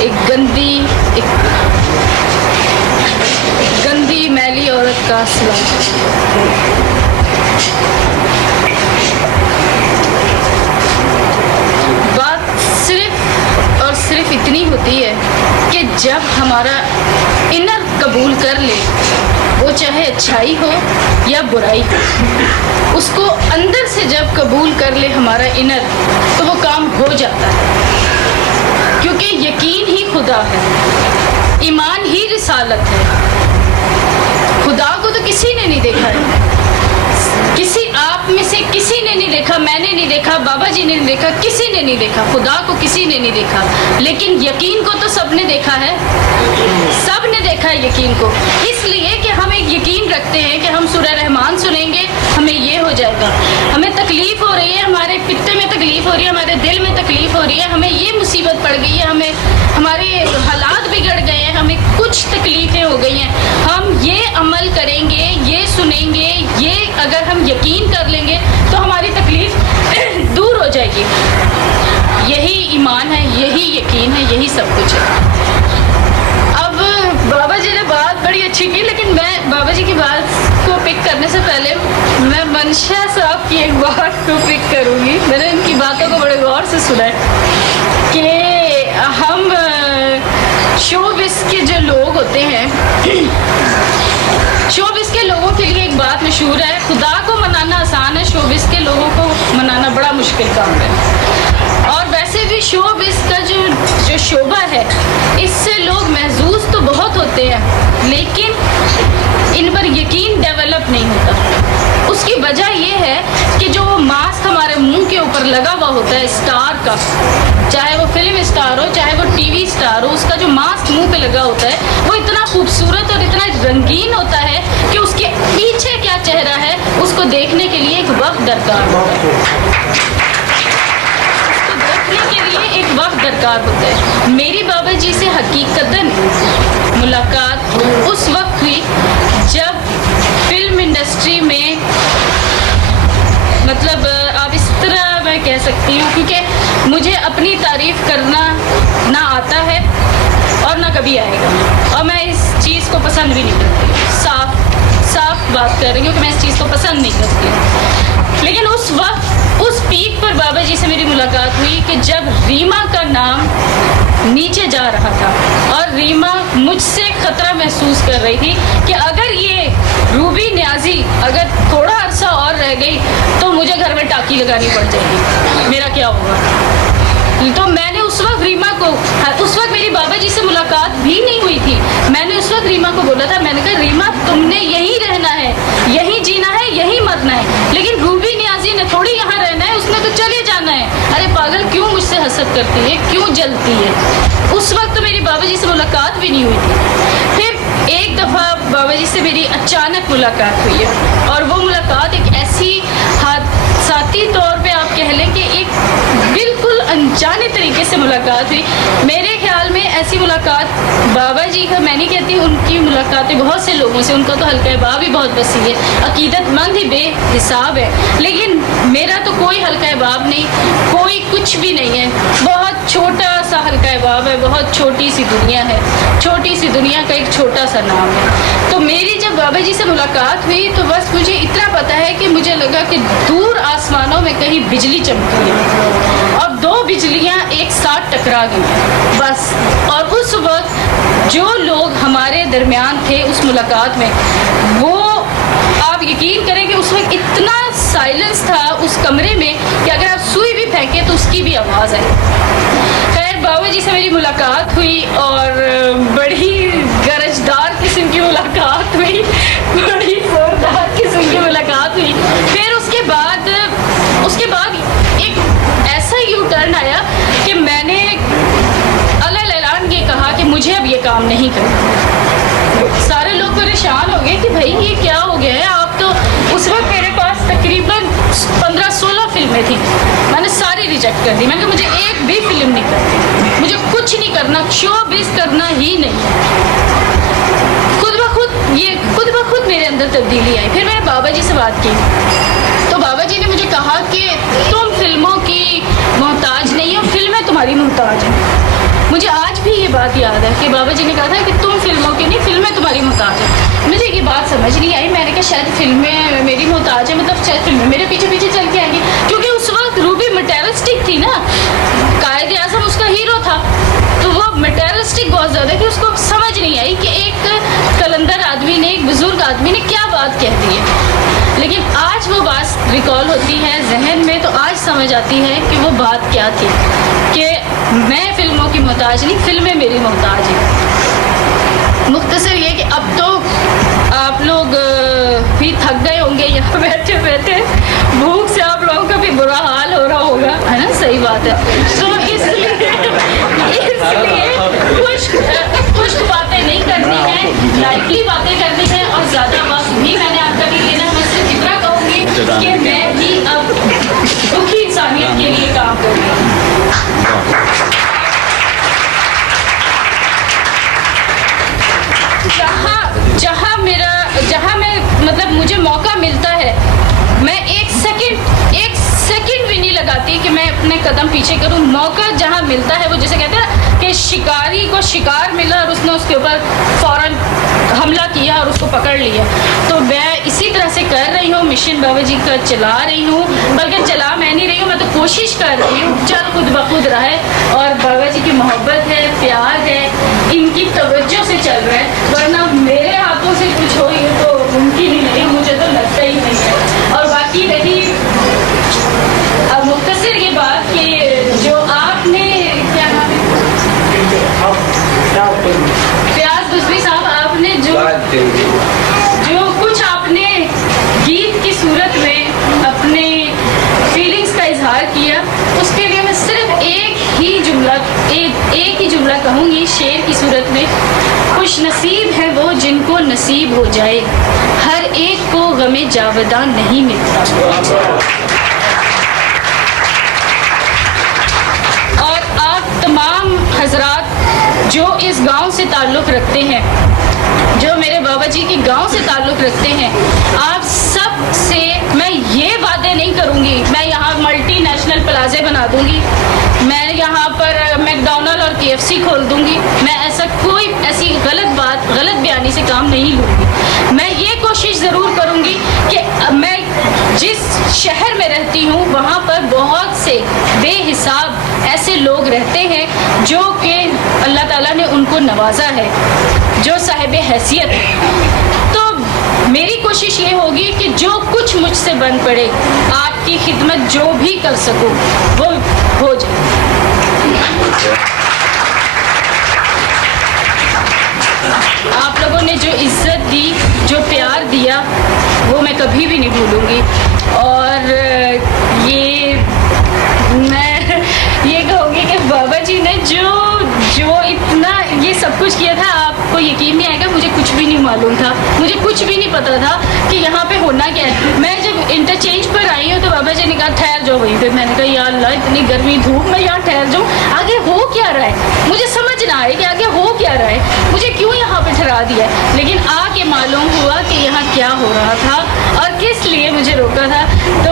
एक गंदी मैली औरत का सलाम। बात सिर्फ और सिर्फ इतनी होती है कि जब हमारा इनर कबूल कर ले, वो चाहे अच्छाई हो या बुराई हो, उसको अंदर से जब कबूल कर ले हमारा इनर, तो वो काम हो जाता है। क्योंकि यकीन ही खुदा है, ईमान ही रिसालत है। खुदा को तो किसी ने नहीं देखा है, किसी आप में से किसी ने नहीं देखा, मैंने नहीं देखा, बाबा जी ने नहीं देखा, किसी ने नहीं देखा, खुदा को किसी ने नहीं देखा। लेकिन यकीन को तो सबने देखा है, सबने देखा है यकीन को। इसलिए कि हम एक यकीन रखते हैं कि हम सूरह रहमान सुनेंगे, हमें ये हो जाएगा। हमें तकलीफ हो रही है, हमारे पित्ते में तकलीफ हो रही है, हमारे दिल में तकलीफ हो रही है, हमें ये मुसीबत पड़ गई है, हमें हमारे हालात बिगड़ गए हैं, हमें कुछ तकलीफें हो गई हैं, हम ये अमल करेंगे, ये सुनेंगे, ये अगर हम यकीन कर लेंगे तो हमारी तकलीफ दूर हो जाएगी। यही ईमान है, यही यकीन है, यही सब कुछ है। अब बाबा जी ने बात बड़ी अच्छी की, लेकिन मैं बाबा जी की बात को पिक करने से पहले मैं मंशा साहब की एक बात को पिक करूंगी। मैंने इनकी बातों को बड़े गौर से सुना है कि हम शोबिस के जो लोग होते हैं, शोबिस के लोगों के लिए एक बात मशहूर है, खुदा को मनाना आसान है, शोबिस के लोगों को मनाना बड़ा मुश्किल काम है। और वैसे भी शोबिस का जो शोभा है, इससे लोग महजूज तो बहुत होते हैं, लेकिन इन पर यकीन डेवलप नहीं होता। उसकी वजह यह है कि जो मास्क हमारे मुंह के ऊपर लगा हुआ होता है स्टार का, चाहे वो फिल्म स्टार हो, चाहे वो टीवी स्टार हो, उसका जो मास्क मुंह पे लगा होता है वो इतना खूबसूरत और इतना रंगीन होता है कि उसके पीछे क्या चेहरा है उसको देखने के लिए एक वक्त दरकार होता है। उसको देखने के लिए एक वक्त दरकार होता है। मेरी बाबा जी से हकीकतन मुलाकात उस वक्त हुई जब फिल्म इंडस्ट्री में, मतलब आप इस तरह मैं कह सकती हूँ, क्योंकि मुझे अपनी तारीफ करना ना आता है और ना कभी आएगा, और मैं इस चीज़ को पसंद भी नहीं करती। साफ बात कर रही हूँ कि मैं इस चीज़ को पसंद नहीं करती। लेकिन उस वक्त उस पीक पर बाबा जी से मेरी मुलाकात हुई कि जब रीमा का नाम नीचे जा रहा था और रीमा मुझसे खतरा महसूस कर रही थी कि अगर ये रूबी न्याजी अगर थोड़ा अरसा और रह गई तो मुझे घर में टाकी लगानी पड़ जाएगी, मेरा क्या होगा। तो मैंने उस वक्त रीमा को, उस वक्त मेरी बाबा जी से मुलाकात भी नहीं हुई थी, मैंने उस वक्त रीमा को बोला था, मैंने कहा रीमा तुमने यहीं रहना है, यहीं जीना है, यहीं मरना है, लेकिन रूबी न्याजी ने थोड़ी यहाँ रहना है, उसने तो चले जाना है। अरे पागल, क्यों मुझसे हसद करती है, क्यों जलती है। उस वक्त तो मेरी बाबा जी से मुलाकात भी नहीं हुई थी। फिर एक दफ़ा बाबा जी से मेरी अचानक मुलाकात हुई है, और वो मुलाकात एक ऐसी हादसाती तौर पे आप कह लें कि एक बिल्कुल अनजाने तरीके से मुलाकात हुई। मेरे ख्याल में ऐसी मुलाकात बाबा जी का, मैं नहीं कहती उनकी मुलाकातें बहुत से लोगों से, उनका तो हल्का बाब ही बहुत वसी है, अकीदतमंद ही बेहिसाब है, लेकिन मेरा तो कोई हल्का बाब नहीं, कोई कुछ भी नहीं है, बहुत छोटा सा हल्का बाब है, बहुत छोटी सी दुनिया है, छोटी सी दुनिया का एक छोटा सा नाम है। तो मेरी जब बाबा जी से मुलाकात हुई तो बस मुझे इतना पता है कि मुझे लगा कि दूर आसमानों में कहीं बिजली चमकी है और दो बिजलियां एक साथ टकरा गई बस। और उस वक्त जो लोग हमारे दरमियान थे उस मुलाकात में, वो आप यकीन करें कि उस वक्त इतना साइलेंस था उस कमरे में कि अगर आप सुई भी फेंके तो उसकी भी आवाज़ आई। खैर बाबा जी से मेरी मुलाकात हुई और बड़ी गरजदार किस्म की मुलाकात हुई, बड़ी जोरदार किस्म की मुलाकात हुई। फिर उसके बाद एक ऐसा यू टर्न आया कि मैंने अलग ऐलान ये कहा कि मुझे अब ये काम नहीं करना। सारे लोग परेशान हो गए कि भाई ये क्या हो गया है, आप तो उस वक्त मेरे पास तकरीबन 15-16 फिल्में थी, मैंने सारी रिजेक्ट कर दी। मैंने कहा मुझे एक भी फिल्म नहीं करनी, मुझे कुछ नहीं करना, शोबिज़ करना ही नहीं। खुद ब खुद मेरे अंदर तब्दीली आई। फिर मैंने बाबा जी से बात की तो बाबा जी ने मुझे कहा कि तुम फिल्मों की मोहताज नहीं हो, फिल्में तुम्हारी मोहताज हैं। मुझे आज भी ये बात याद है कि बाबा जी ने कहा था कि तुम फिल्मों की नहीं, फिल्में तुम्हारी मोहताज है। मुझे ये बात समझ नहीं आई। मैंने कहा शायद फिल्में मेरी मोहताज है, मतलब शायद फिल्में मेरे पीछे पीछे चल के आएंगी, क्योंकि उस वक्त रूबी मटेरियलिस्टिक थी ना, कायदे आज़म उसका हीरो था, तो वो मटेरियलिस्टिक बहुत ज़्यादा कि उसको समझ नहीं आई कि एक कलंदर आदमी ने, एक बुजुर्ग आदमी ने क्या बात कह दी है। लेकिन आज वो बात रिकॉल होती है जहन में, तो आज समझ आती है कि वो बात क्या थी, कि मैं फिल्मों की मोहताज नहीं, फिल्में मेरी मोहताज हैं। मुख्तसर ये कि अब तो आप लोग भी थक गए होंगे यहाँ बैठे बैठे, भूख से आप लोगों का भी बुरा हाल हो रहा होगा, है ना? सही बात है। तो इसलिए कुछ बातें नहीं करनी है, लाइटली बातें करनी है, और ज़्यादा वक्त भी मैंने आपका नहीं लेना। मैं सिर्फ इतना कहूँगी कि मैं भी अब दुखी इंसानियत के लिए काम कर रही हूँ। जहाँ मैं मतलब मुझे मौका मिलता है, मैं एक सेकंड भी नहीं लगाती कि मैं अपने कदम पीछे करूँ। मौका जहाँ मिलता है, वो जैसे कहते हैं कि शिकारी को शिकार मिला और उसने उसके ऊपर फौरन हमला किया और उसको पकड़ लिया, तो मैं इसी तरह से कर रही हूँ। मिशन बाबा जी का चला रही हूँ, बल्कि चला मैं नहीं रही हूँ, मैं तो कोशिश कर रही हूँ चल खुद ब खुद रहा है, और बाबा जी की मोहब्बत है, प्यार है, इनकी तवज्जो से चल रहा है, वरना मेरे हाथों से कुछ हो ये तो मुमकिन ही नहीं, मुझे तो लगता ही नहीं है। और बाकी रही अब मुख्तसर ये बात कि जो आपने क्या नाम है, प्याज बुजरी साहब, आपने जो कुछ आपने गीत की सूरत में अपने फीलिंग्स का इजहार किया, उसके लिए मैं सिर्फ एक ही जुमला कहूँगी शेर की सूरत में। खुश नसीब है वो जिनको नसीब हो जाए, हर एक को गमे जावेदा नहीं मिलता। और आप तमाम हजरात जो इस गांव से ताल्लुक़ रखते हैं, जो मेरे बाबा जी के गांव से ताल्लुक़ रखते हैं, आप सब से मैं ये वादे नहीं करूँगी मैं यहाँ मल्टीनेशनल प्लाजे बना दूँगी, मैं यहाँ पर मैकडॉनल्ड और KFC खोल दूँगी, मैं ऐसी गलत बयानी से काम नहीं लूँगी। मैं ये कोशिश ज़रूर करूँगी कि मैं जिस शहर में रहती हूँ वहाँ पर बहुत से बेहिसाब ऐसे लोग रहते हैं जो कि अल्लाह ताला ने उनको नवाजा है, जो साहिब हैसियत है। तो मेरी कोशिश ये होगी कि जो कुछ मुझसे बन पड़े, आपकी खिदमत जो भी कर सकूं वो हो जाए। आप लोगों ने जो इज्जत दी, जो प्यार दिया, वो मैं कभी भी नहीं भूलूंगी। और मैं ये कहूँगी कि बाबा जी ने जो इतना ये सब कुछ किया था, आपको यकीन नहीं आएगा, मुझे कुछ भी नहीं मालूम था, मुझे कुछ भी नहीं पता था कि यहाँ पे होना क्या है। मैं जब इंटरचेंज पर आई हूँ तो बाबा जी ने कहा ठहर जाओ वहीं पे। मैंने कहा या अल्लाह, इतनी गर्मी धूप में यहाँ ठहर जाऊँ, आगे हो क्या रहा है, मुझे समझ ना आए कि आगे हो क्या रहा है, मुझे क्यों यहाँ पे ठहरा दिया। लेकिन आके मालूम हुआ कि यहाँ क्या हो रहा था और किस लिए मुझे रोका था। तो